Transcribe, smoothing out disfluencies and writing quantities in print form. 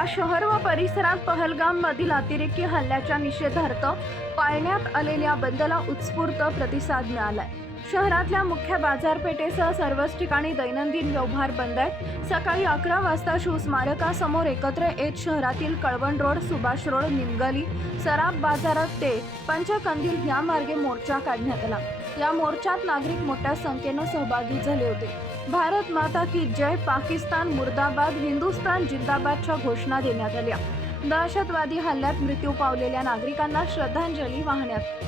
या शहर व परिसरात पहलगाममधील अतिरेकी हल्ल्याच्या निषेधार्थ पाळण्यात आलेल्या बंदला उत्स्फूर्त प्रतिसाद मिळालाय। शहरातल्या मुख्य बाजारपेठेसह सर्वच ठिकाणी दैनंदिन व्यवहार बंद आहेत। सकाळी 11 वाजता शिवस्मारकासमोर एकत्र येत शहरातील कळवण रोड, सुभाष रोड, निमगली, सराफ बाजारात ते पंचकंदील या मार्गे मोर्चा काढण्यात आला। या मोर्चात नागरिक मोठ्या संख्येने सहभागी झाले होते। भारत माता की जय, पाकिस्तान मुर्दाबाद, हिंदुस्तान जिंदाबादच्या घोषणा देण्यात आल्या। दहशतवादी हल्ल्यात मृत्यू पावलेल्या नागरिकांना श्रद्धांजली वाहण्यात